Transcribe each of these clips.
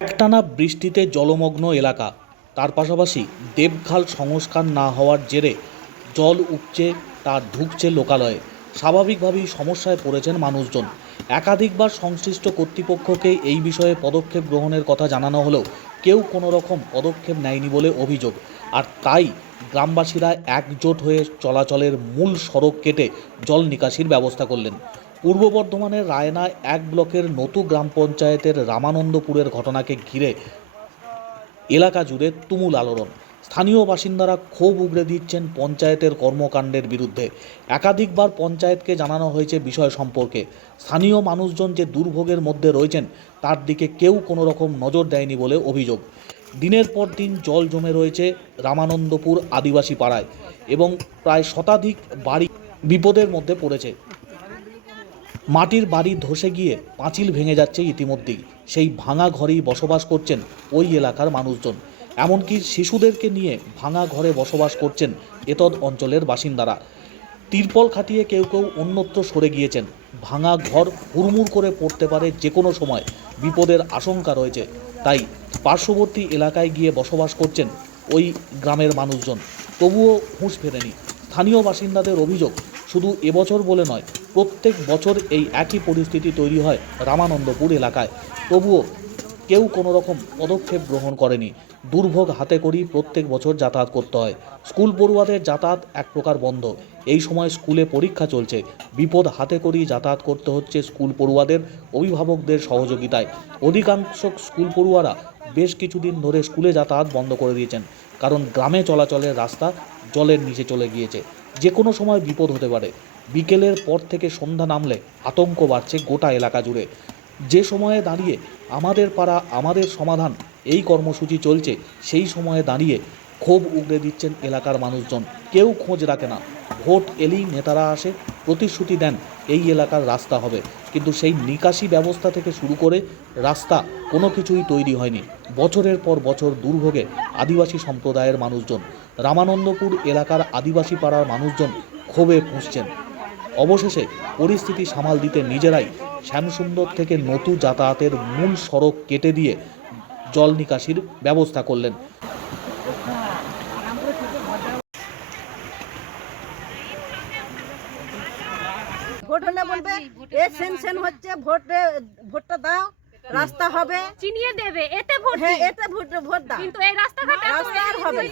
একটানা বৃষ্টিতে জলমগ্ন এলাকা। তার পাশাপাশি দেবখাল সংস্কার না হওয়ার জেরে জল উপচে তা ঢুকছে লোকালয়ে। স্বাভাবিকভাবেই সমস্যায় পড়েছেন মানুষজন। একাধিকবার সংশ্লিষ্ট কর্তৃপক্ষকে এই বিষয়ে পদক্ষেপ গ্রহণের কথা জানানো হলেও কেউ কোনো রকম পদক্ষেপ নেয়নি বলে অভিযোগ। আর তাই গ্রামবাসীরা একজোট হয়ে চলাচলের মূল সড়ক কেটে জল নিকাশির ব্যবস্থা করলেন। পূর্ব বর্ধমানের রায়না এক ব্লকের নতু গ্রাম পঞ্চায়েতের রামানন্দপুরের ঘটনাকে ঘিরে এলাকা জুড়ে তুমুল আলোড়ন। স্থানীয় বাসিন্দারা ক্ষোভ উগড়ে দিচ্ছেন পঞ্চায়েতের কর্মকাণ্ডের বিরুদ্ধে। একাধিকবার পঞ্চায়েতকে জানানো হয়েছে বিষয় সম্পর্কে। স্থানীয় মানুষজন যে দুর্ভোগের মধ্যে রয়েছেন, তার দিকে কেউ কোনো রকম নজর দেয়নি বলে অভিযোগ। দিনের পর দিন জল জমে রয়েছে রামানন্দপুর আদিবাসী পাড়ায় এবং প্রায় শতাধিক বাড়ি বিপদের মধ্যে পড়েছে। মাটির বাড়ি ধসে গিয়ে পাঁচিল ভেঙে যাচ্ছে ইতিমধ্যেই। সেই ভাঙা ঘরেই বসবাস করছেন ওই এলাকার মানুষজন। এমনকি শিশুদেরকে নিয়ে ভাঙা ঘরে বসবাস করছেন এতদ অঞ্চলের বাসিন্দারা। তিরপল খাটিয়ে কেউ কেউ অন্যত্র সরে গিয়েছেন। ভাঙা ঘর হুড়মুড় করে পড়তে পারে যে কোনো সময়। বিপদের আশঙ্কা রয়েছে। তাই পার্শ্ববর্তী এলাকায় গিয়ে বসবাস করছেন ওই গ্রামের মানুষজন। তবুও হুঁশ ফেরেনি। স্থানীয় বাসিন্দাদের অভিযোগ শুধু এবছর বলে নয়, প্রত্যেক বছর এই একই পরিস্থিতি তৈরি হয় রামানন্দপুর এলাকায়। তবুও কেউ কোনো রকম পদক্ষেপ গ্রহণ করেনি। দুর্ভোগ হাতে করেই প্রত্যেক বছর যাতায়াত করতে হয়। স্কুল পড়ুয়াদের যাতায়াত এক প্রকার বন্ধ। এই সময় স্কুলে পরীক্ষা চলছে। বিপদ হাতে করেই যাতায়াত করতে হচ্ছে স্কুল পড়ুয়াদের, অভিভাবকদের সহযোগিতায়। অধিকাংশ স্কুল পড়ুয়ারা বেশ কিছুদিন ধরে স্কুলে যাতায়াত বন্ধ করে দিয়েছেন। কারণ গ্রামে চলাচলের রাস্তা জলের নিচে চলে গিয়েছে। যে কোনো সময় বিপদ হতে পারে। বিকেলের পর থেকে সন্ধ্যা নামলে আতঙ্ক বাড়ছে গোটা এলাকা জুড়ে। যে সময়ে দাঁড়িয়ে আমাদের পাড়া, আমাদের সমাধান এই কর্মসূচি চলছে, সেই সময়ে দাঁড়িয়ে ক্ষোভ উগড়ে দিচ্ছেন এলাকার মানুষজন। কেউ খোঁজ রাখে না। ভোট এলেই নেতারা আসে প্রতিশ্রুতি দেন, এই এলাকার রাস্তা হবে। কিন্তু সেই নিকাশি ব্যবস্থা থেকে শুরু করে রাস্তা কোনো কিছুই তৈরি হয়নি। বছরের পর বছর দুর্ভোগে আদিবাসী সম্প্রদায়ের মানুষজন, রামানন্দপুর এলাকার আদিবাসী পাড়ার মানুষজন ক্ষোভে পুষছেন অবশেষে পরিস্থিতি সামাল দিতে নিজেরাই শ্যামসুন্দর থেকে নতু যাতায়াতের মূল সড়ক কেটে দিয়ে জল নিকাশির ব্যবস্থা করলেন। ভোট হলে বলবে এ সেন সেন হচ্ছে ভোটে ভোটটা দাও রাস্তা হবে। চিনিয়ে দেবে এতে ভোট হ্যাঁ এতে ভোট ভোট দাও। কিন্তু এই রাস্তাঘাটে রাস্তা আর হবে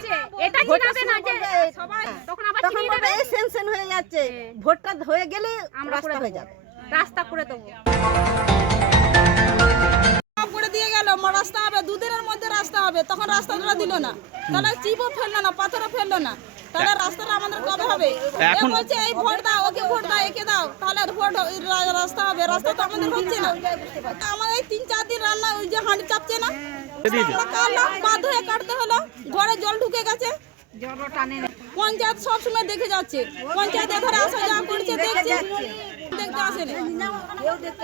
এটা ভোটটা চিনাবে না যে সবাই তখন আবার তখন চিনিয়ে বলবে দেবে? এই সেন সেন হয়ে যাচ্ছে হ্যাঁ। ভোটটা হয়ে গেলে আমরা রাস্তা করে হয়ে যাবে। রাস্তা করে দেবো। করে দিয়ে গেল রাস্তা হবে দুদিনের মধ্যে রাস্তা হবে তখন রাস্তাটা দিল না। তাহলে চিপও ফেলল না পাথরও ফেলল না। তাহলে রাস্তাটা আমাদের কবে হবে? এখন বলছে এই ভোট দাও ওকে ভোট দাও একে দাও। তাহলে ভোট রা- রাস্তা হবে রাস্তা তো আমাদের হচ্ছে না। আমার এই তিন চার দিন রান্না ওই যে হাঁড়ি চাপছে না বাধ্য হয়ে কাটতে হলো ঘরে জল ঢুকে গেছে। পঞ্চায়েত সবসময় দেখে যাচ্ছে। পঞ্চায়েত ধরে আসা যাওয়া করছে দেখছে। দেখতে আসেনি।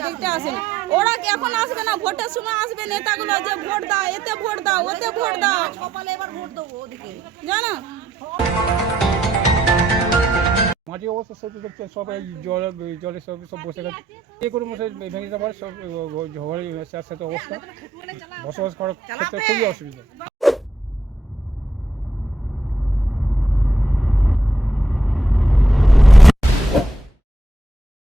দেখতে আসেনি। ওরা কি এখন আসবে না? ভোটের সময় আসবে নেতাগুলো যে ভোট দাও, এতে ভোট দাও, ওতে ভোট দাও। জানো? মাটি অবস্থা সব দেখছে সব এই জল, জলে সব সব বসে গেছে। যে কোনো মশাই ভেঙে যাবার সব ঝড়ে সাথে অবস্থা। বসবাস করার ক্ষেত্রে খুবই অসুবিধা।